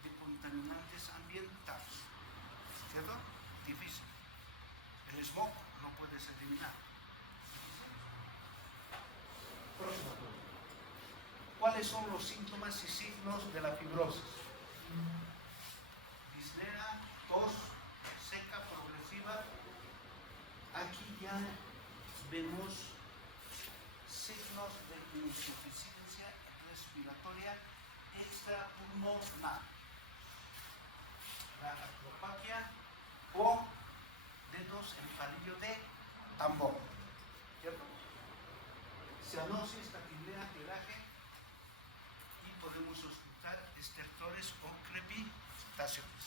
de contaminantes ambientales, ¿cierto? Difícil. El smog no puedes eliminar. Próximo. ¿Cuáles son los síntomas y signos de la fibrosis? Disnea, tos, seca, progresiva. Aquí ya vemos signos de insuficiencia respiratoria extrapulmonar, la acropaquia o dedos en palillo de tambor, ¿cierto? Cianosis, taquipnea, tiraje, y podemos ocultar estertores o crepitaciones.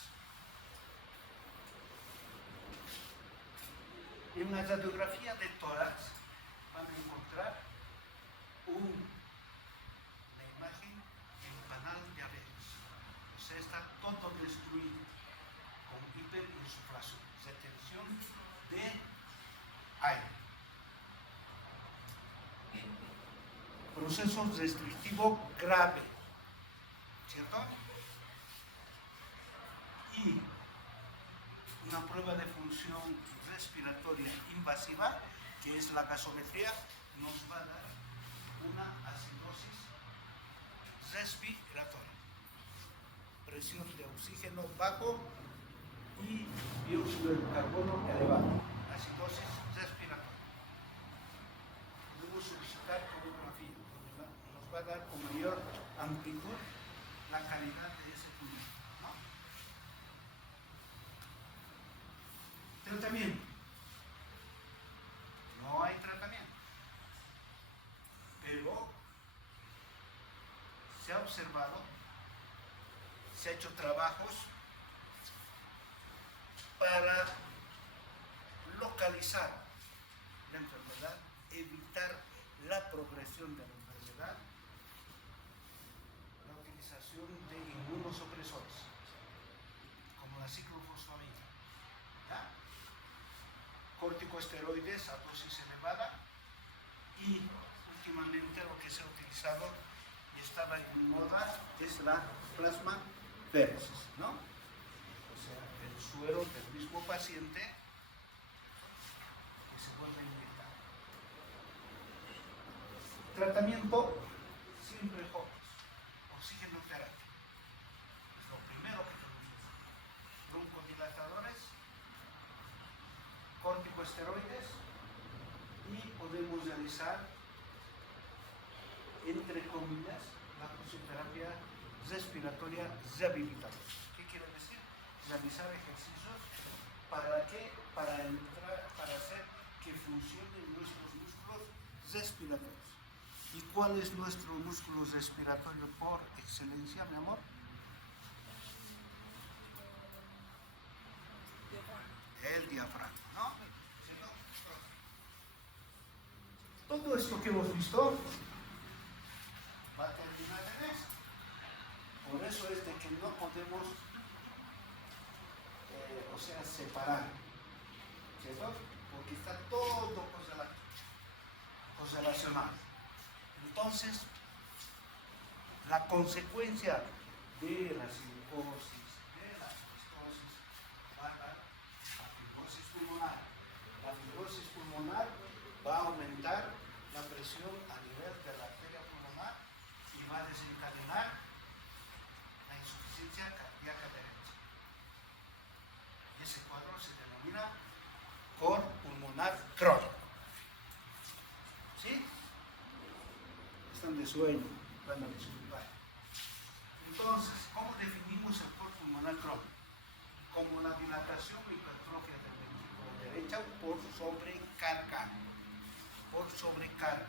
En la radiografía de tórax van a encontrar una imagen en canal de Abeles. O sea, está todo destruido con hiperinsuflación, retención de aire. Proceso restrictivo grave, ¿cierto? Y una prueba de función respiratoria invasiva, que es la gasometría, nos va a dar una acidosis respiratoria, presión de oxígeno bajo y dióxido de carbono elevado, acidosis respiratoria. Podemos solicitar tomografía, nos va a dar con mayor amplitud la calidad de ese pulmón, ¿no? observado, se ha hecho trabajos para localizar la enfermedad, evitar la progresión de la enfermedad, la utilización de inmunosupresores, como la ciclofosfamida, ¿ya? Corticosteroides a dosis elevada y últimamente lo que se ha utilizado y estaba en moda es la plasmaféresis, ¿no? O sea, el suero del mismo paciente que se vuelve a inyectar. Tratamiento siempre jóvenes, oxigenoterapia. Es lo primero que tenemos que hacer. Broncodilatadores, corticosteroides y podemos realizar, entre comillas, la fisioterapia respiratoria rehabilitadora. ¿Qué quiere decir? Realizar ejercicios para qué? Para hacer que funcionen nuestros músculos respiratorios. ¿Y cuál es nuestro músculo respiratorio por excelencia, mi amor? El diafragma, ¿no? Todo esto que hemos visto va a terminar en esto. Por eso es de que no podemos, separar, ¿cierto? Porque está todo correlacionado. Entonces, la consecuencia de la silicosis, de la asbestosis, va a dar la fibrosis pulmonar. La fibrosis pulmonar va a aumentar la presión a nivel de la arteria pulmonar y va a desencadenar la insuficiencia cardíaca derecha. Y ese cuadro se denomina cor pulmonar crónico. ¿Sí? Están de sueño, van a disculpar. Entonces, ¿cómo definimos el cor pulmonar crónico? Como la dilatación o hipertrofia del ventrículo derecho por sobrecarga. Por sobrecarga.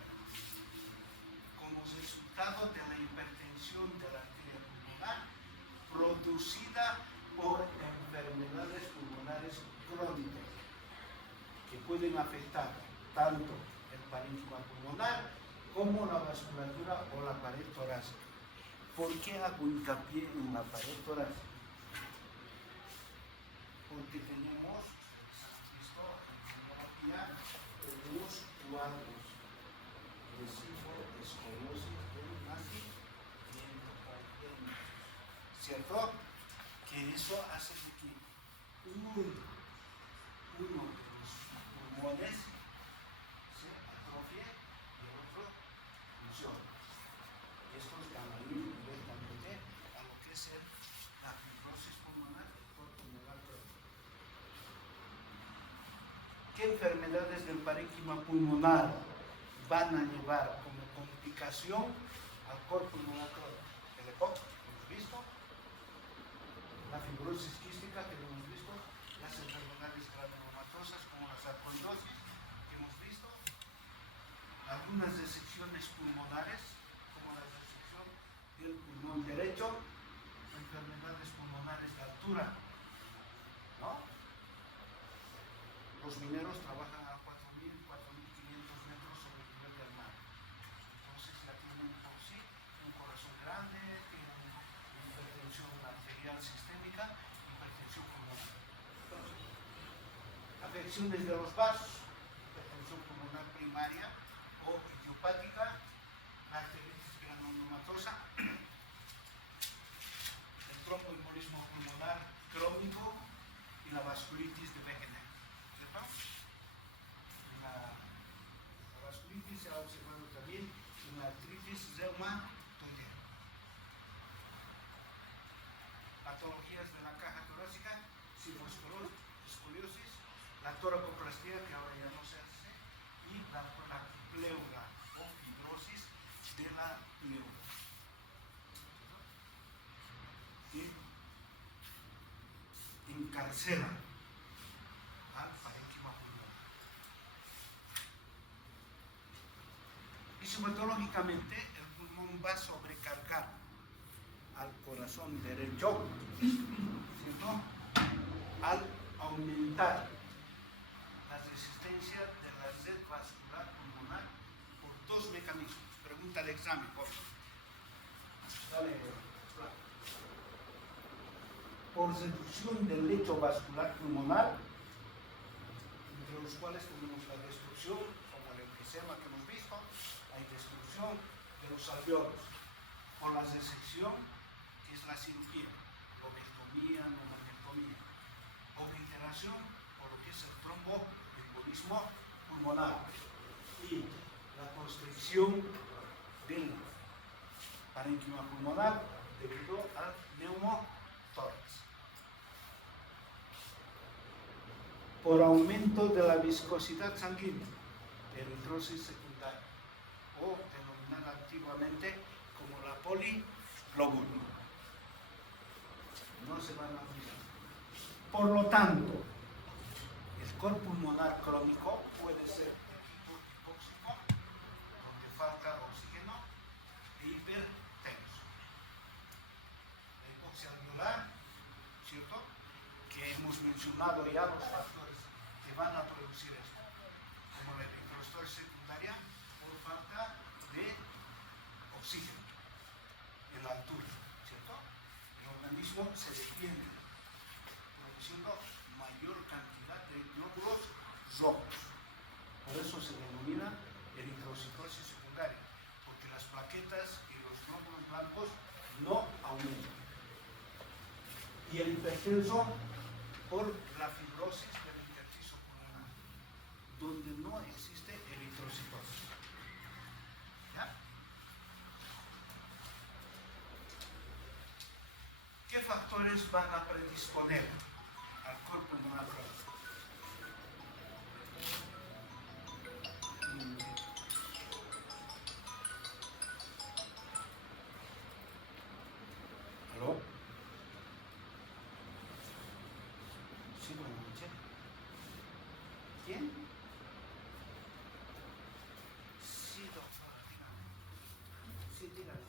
Como resultado de la hipertensión de la arteria pulmonar producida por enfermedades pulmonares crónicas que pueden afectar tanto el parénquima pulmonar como la vasculatura o la pared torácica. ¿Por qué hago hincapié en la pared torácica? Porque tenemos, visto en la tenemos cuadros de escoliosis del nacimiento, ¿cierto? Que eso hace de que uno de los pulmones se atrofie y el otro funcione. Y esto es ir directamente a lo que es la fibrosis pulmonar y cor pulmonar crónico. ¿Qué enfermedades del parénquima pulmonar van a llevar como complicación al cor pulmonar crónico? El EPOC, que hemos visto, la fibrosis quística, que hemos visto, las enfermedades granulomatosas como la sarcoidosis, que hemos visto, algunas resecciones pulmonares, como la resección del pulmón derecho, enfermedades pulmonares de altura, ¿no? Los mineros trabajan a 4.000, 4.500 metros sobre el nivel del mar. Entonces ya tienen por sí un corazón grande, tienen hipertensión arterial sistémica, hipertensión pulmonar. Entonces, afecciones de los vasos, hipertensión pulmonar primaria o idiopática, arteritis granulomatosa, el tromboembolismo pulmonar crónico y la vasculitis de Wegener. ¿Cierto? La vasculitis se ha observado también en la artritis reumatoidea. Patologías de la caja torácica, cifoescoliosis, la toracoplastía, que ahora ya no se hace, y la pleura o fibrosis de la pleura. Y encarcela al parénquima pulmonar. Fisiopatológicamente, el pulmón va a sobrecargar al corazón derecho, ¿cierto? Al aumentar la resistencia de la red vascular pulmonar por dos mecanismos. Pregunta de examen, por favor. Dale, por reducción del lecho vascular pulmonar, entre los cuales tenemos la destrucción, como el enfisema que hemos visto, hay destrucción de los alveolos, por la resección, que es la cirugía, lobectomía, pneumoctomía, obliteración, por lo que es el tromboembolismo pulmonar, y la constricción del parénquima pulmonar debido al neumotórax. Por aumento de la viscosidad sanguínea, eritrosis secundaria, o denominada antiguamente como la poliglobulina. No se van a olvidar. Por lo tanto, el cor pulmonar crónico puede ser de tipo hipóxico, donde falta oxígeno, e hipertenso. La hipoxia alveolar, ¿cierto? Que hemos mencionado ya los factores que van a producir esto, como la eritrosis secundaria por falta de oxígeno en la altura, ¿cierto? El organismo se defiende produciendo mayor cantidad de glóbulos rojos. Por eso se denomina eritrocitosis secundaria, porque las plaquetas y los glóbulos blancos no aumentan. Y el hipertenso por la fibrosis del intersticio pulmonar, donde no existe eritrocitosis. ¿Ya? ¿Qué factores van a predisponer al cor pulmonar crónico? ¿Aló? Sí, buenas noches. ¿Quién? Sí, doctora, dígame. Sí, dígame.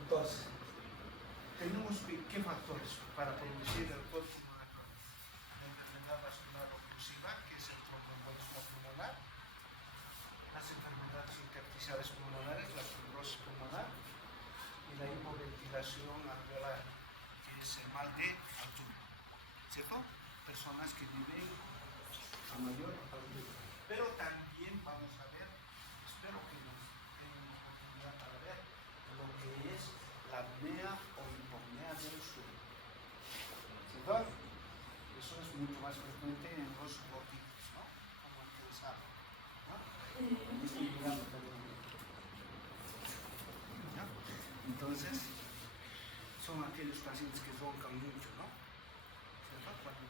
Entonces, tenemos qué factores para producir el cor pulmonar crónico. La enfermedad vascular oclusiva, que es el tromboembolismo pulmonar, las enfermedades intersticiales pulmonares, la fibrosis pulmonar y la hipoventilación alveolar, que es el mal de altura, ¿cierto? Personas que viven a mayor altura. Pero también vamos a ver, espero que nos tengan oportunidad para ver lo que es la apnea o hipopnea del sueño, ¿cierto? Eso es mucho más frecuente en los gorditos, ¿no? Como el que les hablo, ¿no? Estoy mirando también. ¿Ya? Entonces, son aquellos pacientes que roncan mucho, ¿no? ¿Cierto? Cuando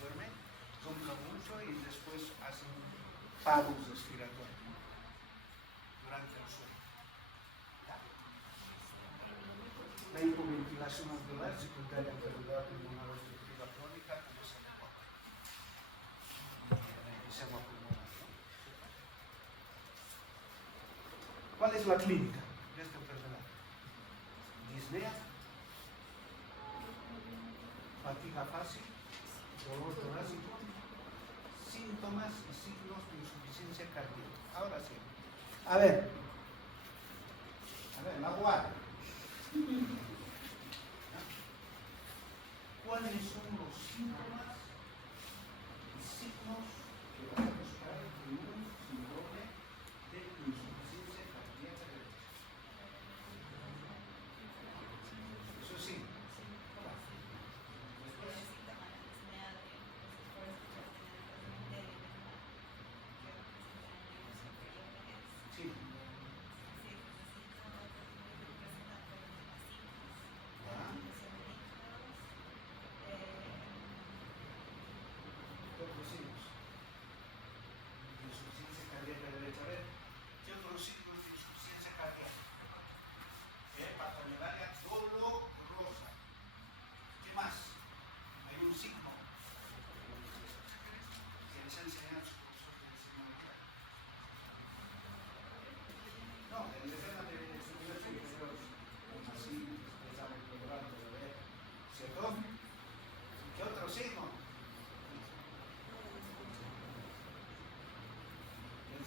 duermen, roncan mucho y después hacen paros respiratorios, ¿no? Durante el sueño. ¿Ya? La hipoventilación alveolar secundaria a enfermedad pulmonar obstructiva crónica, como se le llama. Enfisema pulmonar, ¿no? ¿Cuál es la clínica de esta enfermedad? Disnea, fatiga fácil, dolor torácico, síntomas y signos de insuficiencia cardíaca. Ahora sí. A ver, la guardia. ¿Cuáles son los síntomas y signos que van a buscar en un síndrome de insuficiencia cardíaca? Eso sí. Sí.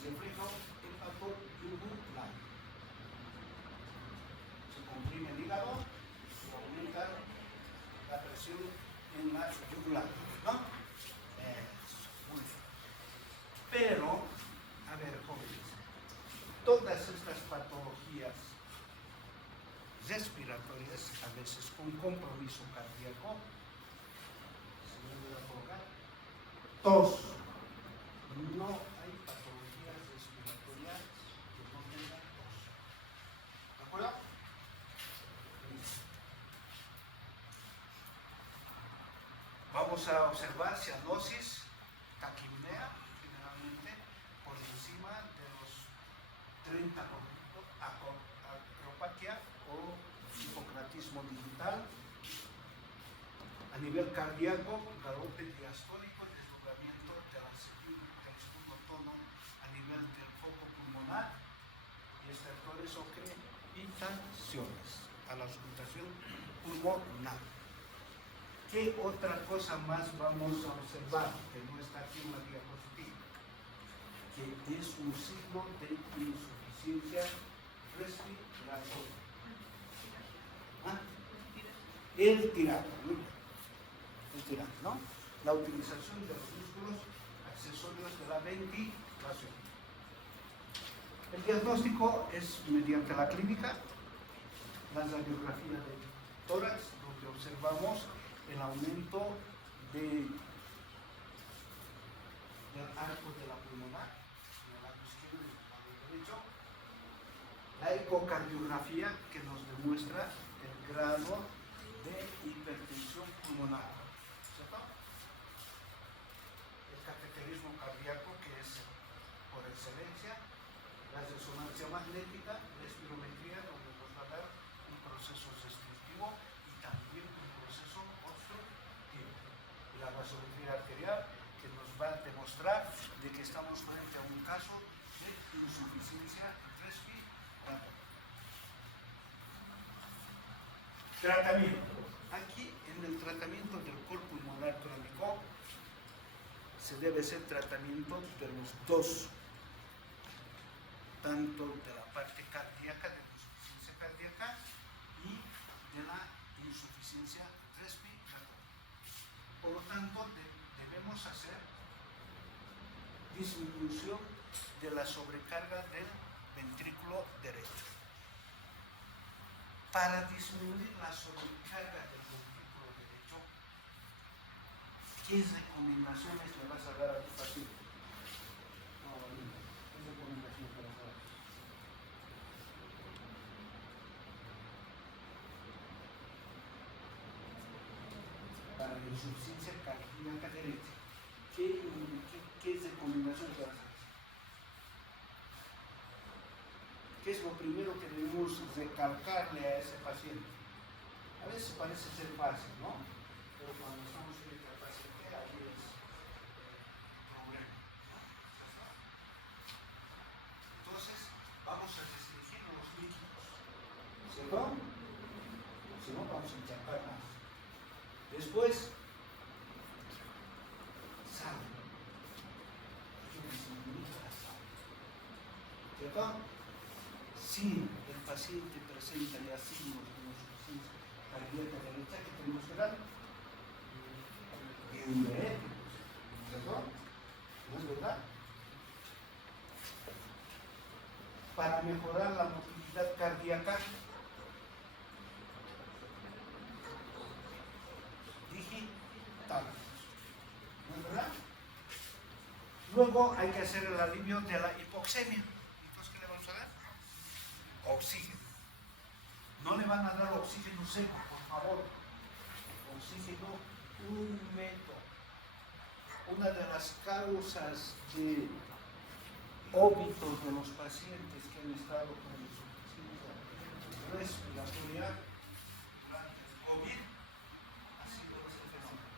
Se fija hepato yugular. Se comprime el hígado y aumenta la presión en la yugular, ¿no? Eso, muy bien. Pero, a ver, jóvenes, todas estas patologías respiratorias, a veces con compromiso cardíaco, se me olvidó colocar, tos. No hay patologías respiratorias que no tengan tos. ¿De acuerdo? Vamos a observar cianosis, taquipnea, generalmente por encima de los 30 acropaquia o hipocratismo digital. A nivel cardíaco, galope diastólico, desdoblamiento del segundo tono a nivel del foco pulmonar y estertores o crepitaciones a la auscultación pulmonar. ¿Qué otra cosa más vamos a observar que no está aquí en la diapositiva? Que es un signo de insuficiencia respiratoria. ¿Ah? El tirado, muy bien. El tirado, ¿no? La utilización de los músculos accesorios de la ventilación. El diagnóstico es mediante la clínica, la radiografía de tórax, donde observamos el aumento del arco de la pulmonar, en el lado izquierdo y en el lado derecho. La ecocardiografía, que nos demuestra el grado de hipertensión pulmonar, ¿cierto? El cateterismo cardíaco, que es por excelencia, la resonancia magnética, la espirometría, donde nos va a dar un proceso restrictivo y también un proceso obstructivo. Y la gasometría arterial, que nos va a demostrar de que estamos frente a un caso de insuficiencia respiratoria. Tratamiento. Aquí, en el tratamiento del cor pulmonar crónico, se debe hacer tratamiento de los dos, tanto de la parte cardíaca, de la insuficiencia cardíaca y de la insuficiencia respiratoria. Por lo tanto, debemos hacer disminución de la sobrecarga del ventrículo derecho. Para disminuir la sobrecarga del ventrículo derecho, ¿qué recomendaciones le vas a dar a tu paciente? ¿Qué recomendaciones le vas a dar? Para la insuficiencia cardíaca derecha, ¿qué recomendaciones le vas a dar? ¿Qué es lo primero que debemos recalcarle a ese paciente? A veces parece ser fácil, ¿no? Pero cuando estamos frente al paciente, ahí es problema, ¿no? Entonces, vamos a restringir los líquidos, ¿cierto? Si no, vamos a encharcar más. Después, sal. Hay que disminuir la sal, ¿cierto? Si el paciente presenta ya signos de insuficiencia cardíaca derecha, ¿qué tenemos que dar? Diuréticos, ¿cierto? ¿No es verdad? Para mejorar la motilidad cardíaca, digital, ¿no es verdad? Luego hay que hacer el alivio de la hipoxemia. Entonces, ¿qué le vamos a dar? Oxígeno. No le van a dar oxígeno seco, por favor. Oxígeno húmedo. Una de las causas de óbitos de los pacientes que han estado con insuficiencia respiratoria durante el COVID ha sido ese fenómeno.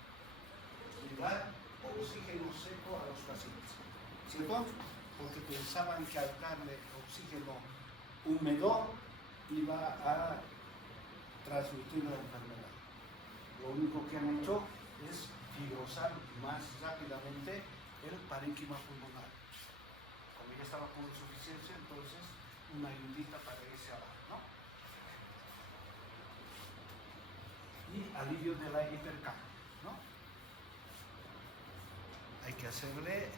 Dar oxígeno seco a los pacientes, ¿cierto? Porque pensaban que al darle oxígeno húmedo iba a transmitir la enfermedad. Lo único que han hecho es fibrosar más rápidamente el parénquima pulmonar. Como ya estaba con insuficiencia, entonces una ayudita para irse abajo, ¿no? Y alivio de la hipercambio, ¿no? Hay que hacerle,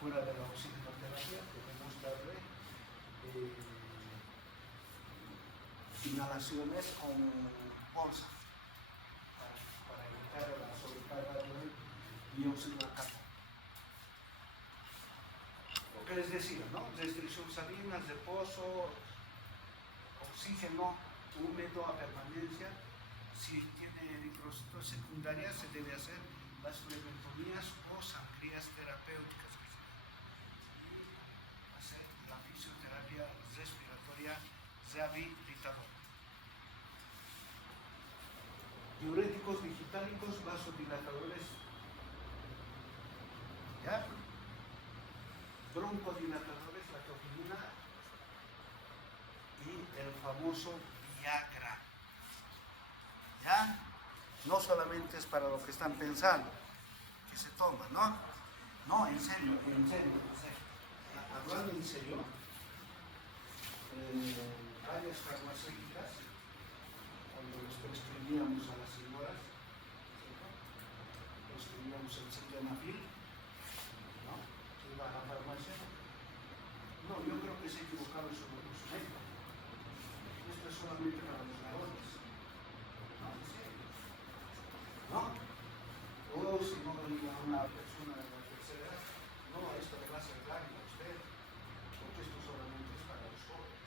fuera de la oxigenoterapia, debemos darle inhalaciones con bolsa para evitar la sobrecarga del dióxido de carbono. Lo que les decía, ¿no? Restricción salina, reposo, oxígeno húmedo a permanencia. Si tiene eritrocitos secundarias, se debe hacer las flebotomías o sangrías terapéuticas. Y hacer la fisioterapia respiratoria rehabilitadora. Diuréticos digitálicos, vasodilatadores, ¿ya? Broncodilatadores, la cafeína y el famoso Viagra. ¿Ya? No solamente es para lo que están pensando, que se toma, ¿no? No, en serio, en serio. Hablando en serio, varias farmacéuticas, cuando les prescribíamos a las señoras, prescribíamos el sildenafil, ¿no? Que iba a la farmacia. No, yo creo que se ha equivocado en su médico. Esto es solamente para los varones. No, en serio. ¿No? O si no diga una persona de la tercera edad, no, esto le va a hacer daño a usted, porque esto solamente es para los jóvenes.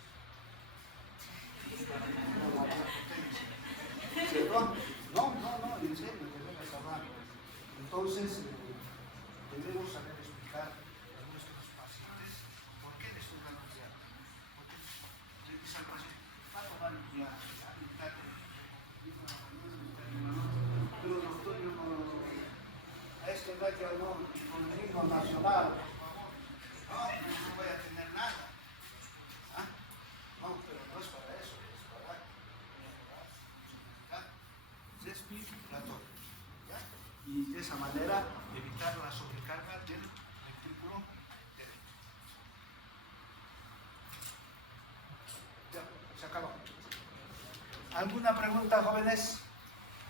No, en serio, debemos hablar. Entonces, debemos saber explicar a nuestros pacientes por qué les estoy dando Viagra. Porque le dice al paciente, va a tomar el Viagra, pero doctor, yo no, a esta edad ya no, con el himno nacional, por favor, no voy a tener nada. ¿Ah? No, pero no es para eso, es para mejorar su imunidad respiratoria. ¿Ya? Y de esa manera evitar la sobrecarga del ventrículo derecho. Ya, se acabó. ¿Alguna pregunta, jóvenes?